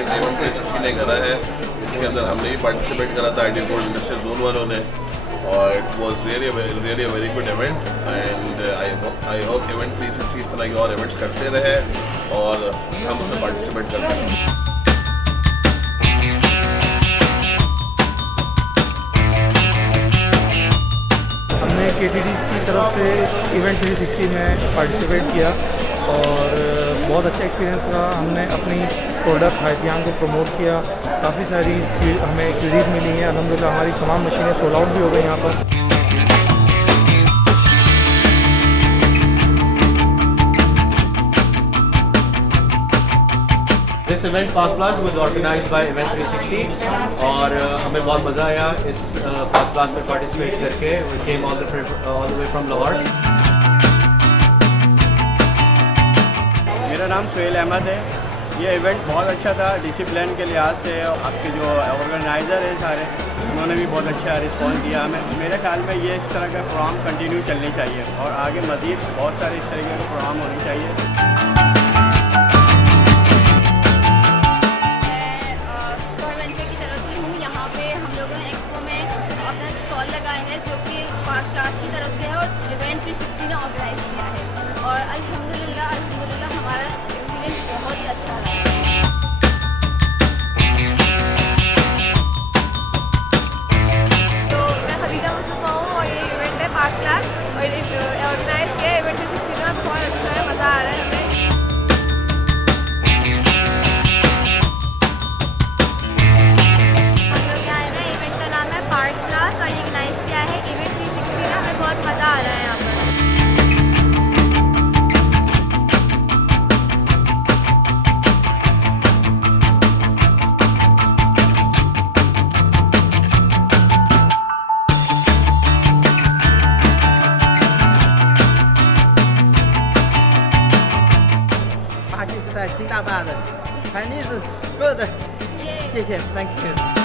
Event 360 करा है, इसके अंदर हमने भी पार्टिसिपेट करा था आइडियल गोल्ड इंडस्ट्रियल जोन वालों ने, और it was really a very good event and I hope event 360 इस तरह के और इवेंट्स करते रहे और हम उसमें पार्टिसिपेट करते हैं। हमने KTDs की तरफ से इवेंट 360 में पार्टिसिपेट किया और बहुत अच्छा एक्सपीरियंस रहा। हमने अपनी प्रोडक्ट हाइतियान को प्रमोट किया, काफ़ी सारी हमें क्यूरीज मिली हैं। अल्हम्दुलिल्लाह हमारी तमाम मशीनें सोल्ड आउट भी हो गई यहाँ पर। This event PakPlas was organized by Event 360 और हमें बहुत मज़ा आया इस PakPlas में पार्टिसिपेट करके। We came all the way from Lahore। मेरा नाम सुहेल अहमद है। ये इवेंट बहुत अच्छा था डिसिप्लिन के लिहाज से। आपके जो ऑर्गेनाइज़र हैं सारे, उन्होंने भी बहुत अच्छा रिस्पॉन्स दिया हमें। मेरे ख्याल में ये इस तरह का प्रोग्राम कंटिन्यू चलने चाहिए और आगे मज़ीद बहुत सारे इस तरीके के प्रोग्राम होने चाहिए। PakPlas की तरफ से है और इवेंट 360 ने ऑर्गेनाइज किया है और अल्हम्दुलिल्लाह हमारा एक्सपीरियंस बहुत ही अच्छा रहा। तो मैं खदीजा मुस्तफ़ा हूँ और ये इवेंट है PakPlas और ऑर्गेनाइज किया है इवेंट 360 में। बहुत अच्छा है, मज़ा आ रहा है हमें। हम लोग यहाँ है ना, इवेंट का नाम है PakPlas और ये ऑर्गेनाइज किया है इवेंट 360 में। हमें बहुत मज़ा आ रहा है यहाँ पर।巴基斯坦金大坝的，Chinese good，谢谢，Thank you。